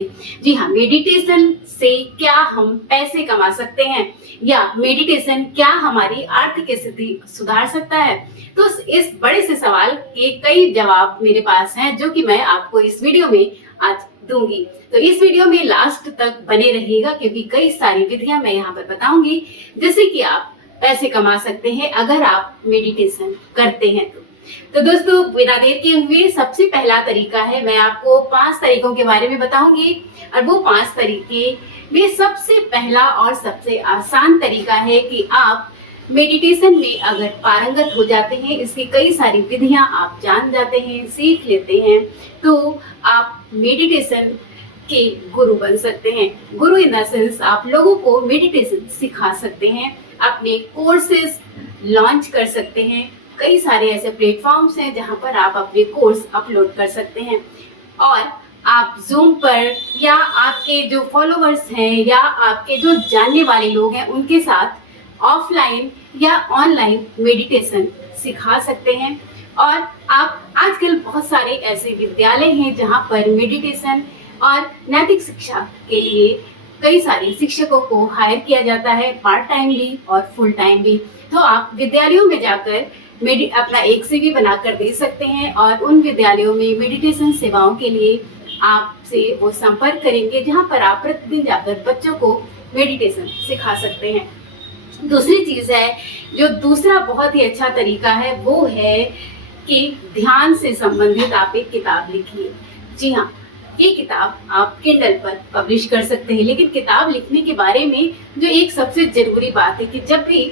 जी हाँ, मेडिटेशन से क्या हम पैसे कमा सकते हैं या मेडिटेशन क्या हमारी आर्थिक स्थिति सुधार सकता है? तो इस बड़े से सवाल के कई जवाब मेरे पास हैं जो कि मैं आपको इस वीडियो में आज दूंगी। तो इस वीडियो में लास्ट तक बने रहिएगा क्योंकि कई सारी विधियां मैं यहाँ पर बताऊंगी जिससे कि आप पैसे कमा सकते हैं अगर आप मेडिटेशन करते हैं तो दोस्तों बिना देर किए हुए सबसे पहला तरीका है, मैं आपको 5 तरीकों के बारे में बताऊंगी और वो 5 तरीके में सबसे पहला और सबसे आसान तरीका है कि आप मेडिटेशन में अगर पारंगत हो जाते हैं, इसकी कई सारी विधियां आप जान जाते हैं, सीख लेते हैं, तो आप मेडिटेशन के गुरु बन सकते हैं। गुरु इन द सेंस आप लोगों को मेडिटेशन सिखा सकते हैं, अपने कोर्सेज लॉन्च कर सकते हैं। कई सारे ऐसे प्लेटफॉर्म्स हैं जहां पर आप अपने कोर्स अपलोड कर सकते हैं और आप जूम पर या आपके जो फॉलोवर्स हैं या आपके जो जानने वाले लोग हैं उनके साथ ऑफलाइन या ऑनलाइन मेडिटेशन सिखा सकते हैं। और आप आजकल बहुत सारे ऐसे विद्यालय हैं जहां पर मेडिटेशन और नैतिक शिक्षा के लिए कई सारे शिक्षकों को हायर किया जाता है, पार्ट टाइम भी और फुल टाइम भी। तो आप विद्यालयों में जाकर अपना एक CV बनाकर दे सकते हैं और उन विद्यालयों में मेडिटेशन सेवाओं के लिए आपसे वो संपर्क करेंगे जहां पर आप प्रतिदिन जाकर बच्चों को मेडिटेशन सिखा सकते हैं। दूसरी चीज है, जो दूसरा बहुत ही अच्छा तरीका है वो है कि ध्यान से संबंधित आप एक किताब लिखिए। जी हाँ, ये किताब आप किंडल पर पब्लिश कर सकते हैं। लेकिन किताब लिखने के बारे में जो एक सबसे जरूरी बात है कि जब भी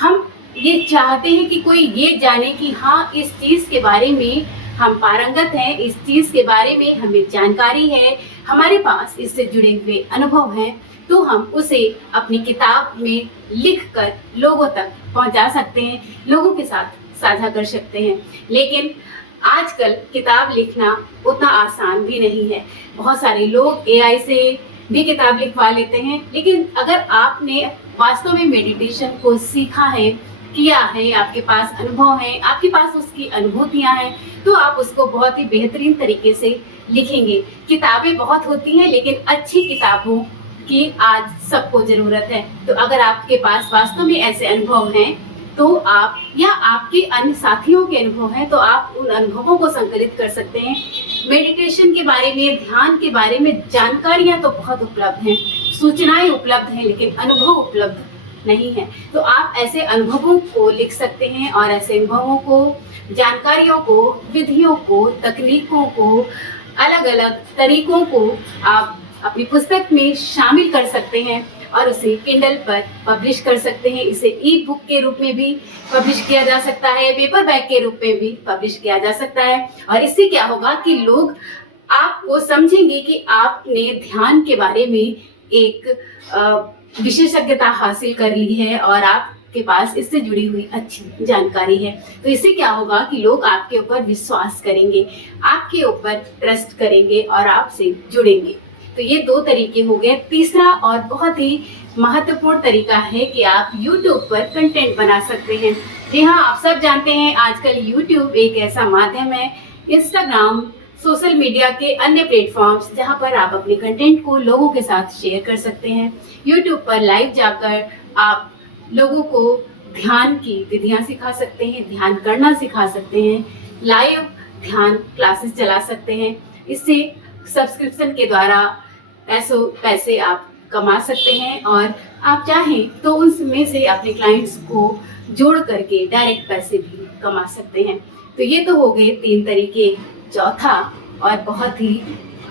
हम ये चाहते हैं कि कोई ये जाने कि हाँ इस चीज के बारे में हम पारंगत हैं, इस चीज के बारे में हमें जानकारी है, हमारे पास इससे जुड़े हुए अनुभव हैं, तो हम उसे अपनी किताब में लिखकर लोगों तक पहुंचा सकते हैं, लोगों के साथ साझा कर सकते हैं। लेकिन आजकल किताब लिखना उतना आसान भी नहीं है। बहुत सारे लोग AI से भी किताब लिखवा लेते हैं, लेकिन अगर आपने वास्तव में मेडिटेशन को सीखा है, किया है, आपके पास अनुभव है, आपके पास उसकी अनुभूतियां हैं, तो आप उसको बहुत ही बेहतरीन तरीके से लिखेंगे। किताबें बहुत होती हैं लेकिन अच्छी किताबों की आज सबको जरूरत है। तो अगर आपके पास वास्तव में ऐसे अनुभव हैं तो आप या आपके अन्य साथियों के अनुभव हैं तो आप उन अनुभवों को संकलित कर सकते हैं। मेडिटेशन के बारे में, ध्यान के बारे में जानकारियां तो बहुत उपलब्ध हैं, सूचनाएं उपलब्ध हैं, लेकिन अनुभव उपलब्ध नहीं है। तो आप ऐसे अनुभवों को लिख सकते हैं और ऐसे अनुभवों को, जानकारियों को, विधियों को, तकनीकों को, अलग अलग तरीकों को आप अपनी पुस्तक में शामिल कर सकते हैं और उसे किंडल पर पब्लिश कर सकते हैं। इसे ई-बुक के रूप में भी पब्लिश किया जा सकता है, पेपर बैग के रूप में भी पब्लिश किया जा सकता है। और इससे क्या होगा कि लोग आपको समझेंगे कि आपने ध्यान के बारे में एक विशेषज्ञता हासिल कर ली है और आपके पास इससे जुड़ी हुई अच्छी जानकारी है। तो इससे क्या होगा कि लोग आपके ऊपर विश्वास करेंगे, आपके ऊपर ट्रस्ट करेंगे और आपसे जुड़ेंगे। तो ये 2 तरीके हो गए। तीसरा और बहुत ही महत्वपूर्ण तरीका है कि आप YouTube पर कंटेंट बना सकते हैं। जी हाँ, आप सब जानते हैं आजकल YouTube एक ऐसा माध्यम है, इंस्टाग्राम, सोशल मीडिया के अन्य प्लेटफॉर्म्स जहां पर आप अपने कंटेंट को लोगों के साथ शेयर कर सकते हैं। YouTube पर लाइव जाकर आप लोगों को ध्यान की विधियां सिखा सकते हैं, ध्यान करना सिखा सकते हैं, लाइव ध्यान क्लासेस चला सकते हैं। इससे सब्सक्रिप्शन के द्वारा पैसे आप कमा सकते हैं और आप चाहें तो उसमें से अपने क्लाइंट्स को जोड़ करके डायरेक्ट पैसे भी कमा सकते हैं। तो ये तो हो गए 3 तरीके। चौथा और बहुत ही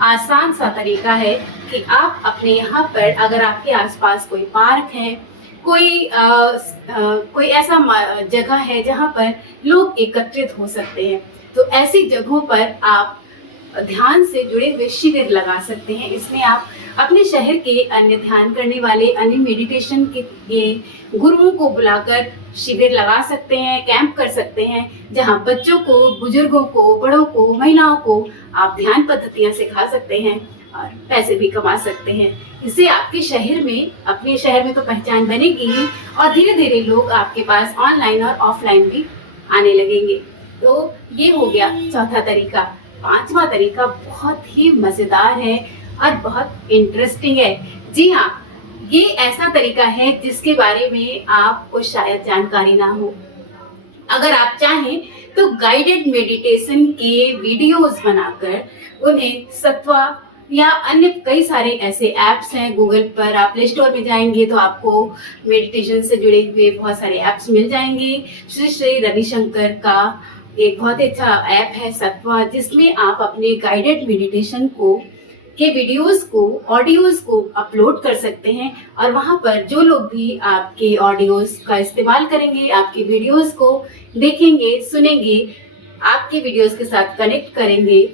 आसान सा तरीका है कि आप अपने यहाँ पर, अगर आपके आसपास कोई पार्क है, कोई ऐसा जगह है जहाँ पर लोग एकत्रित हो सकते हैं, तो ऐसी जगहों पर आप ध्यान से जुड़े हुए शिविर लगा सकते हैं। इसमें आप अपने शहर के अन्य ध्यान करने वाले, अन्य मेडिटेशन के गुरुओं को बुलाकर शिविर लगा सकते हैं, कैंप कर सकते हैं, जहां बच्चों को, बुजुर्गों को, बड़ों को, महिलाओं को आप ध्यान पद्धतियां सिखा सकते हैं और पैसे भी कमा सकते हैं। इससे आपके शहर में, अपने शहर में तो पहचान बनेगी ही और धीरे धीरे लोग आपके पास ऑनलाइन और ऑफलाइन भी आने लगेंगे। तो ये हो गया चौथा तरीका। 5वां तरीका बहुत ही मजेदार है और बहुत इंटरेस्टिंग है। जी हाँ, ये ऐसा तरीका है जिसके बारे में आपको शायद जानकारी ना हो। अगर आप चाहें तो गाइडेड मेडिटेशन के वीडियोस बनाकर उन्हें सत्वा या अन्य कई सारे ऐसे ऐप्स हैं, गूगल पर आप प्ले स्टोर में जाएंगे तो आपको मेडिटेशन से जुड़े हुए बहुत सारे ऐप्स मिल जाएंगे। श्री श्री रविशंकर का एक बहुत ही अच्छा ऐप है सत्वा, जिसमें आप अपने गाइडेड मेडिटेशन के वीडियोस को, ऑडियोज को अपलोड कर सकते हैं और वहां पर जो लोग भी आपके ऑडियोज का इस्तेमाल करेंगे, आपके वीडियोस को देखेंगे, सुनेंगे, आपके वीडियोस के साथ कनेक्ट करेंगे,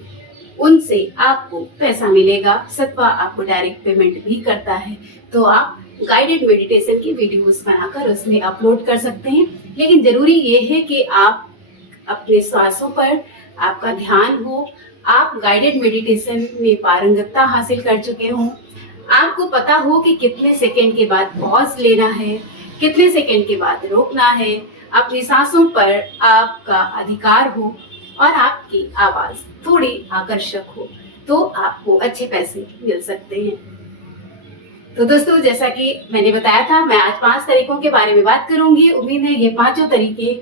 उनसे आपको पैसा मिलेगा। सत्वा आपको डायरेक्ट पेमेंट भी करता है। तो आप गाइडेड मेडिटेशन की वीडियोस बनाकर उसमें अपलोड कर सकते हैं, लेकिन जरूरी ये है कि आप अपने श्वासों पर आपका ध्यान हो, आप गाइडेड मेडिटेशन में पारंगतता हासिल कर चुके हों, आपको पता हो कि कितने सेकंड के बाद पॉज लेना है, कितने सेकंड के बाद रोकना है, अपनी सांसों पर आपका अधिकार हो और आपकी आवाज थोड़ी आकर्षक हो, तो आपको अच्छे पैसे मिल सकते हैं। तो दोस्तों, जैसा कि मैंने बताया था, मैं आज 5 तरीकों के बारे में बात करूंगी। उम्मीद है ये 5 तरीके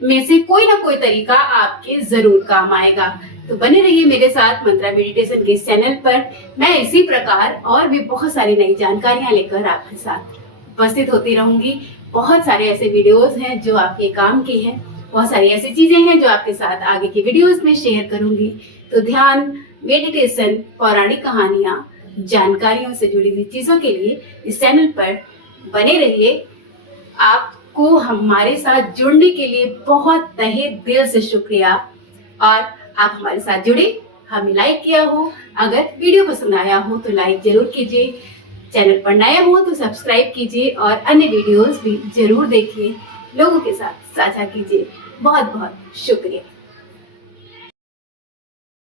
में से कोई ना कोई तरीका आपके जरूर काम आएगा। तो बने रहिए मेरे साथ मंत्रा मेडिटेशन के इस चैनल पर। मैं इसी प्रकार और भी बहुत सारी नई जानकारियां लेकर आपके साथ उपस्थित होती रहूंगी। बहुत सारे ऐसे वीडियोस हैं जो आपके काम के हैं, बहुत सारी ऐसी चीजें हैं जो आपके साथ आगे की वीडियोस में शेयर करूंगी। तो ध्यान, मेडिटेशन, पौराणिक कहानियां, जानकारियों से जुड़ी हुई चीजों के लिए इस चैनल पर बने रहिए। आपको हमारे साथ जुड़ने के लिए बहुत तहे दिल से शुक्रिया। और आप हमारे साथ जुड़े, हमें लाइक किया हो, अगर वीडियो पसंद आया हो तो लाइक जरूर कीजिए, चैनल पर नए हो तो सब्सक्राइब कीजिए और अन्य वीडियोस भी जरूर देखिए, लोगों के साथ साझा कीजिए। बहुत बहुत शुक्रिया।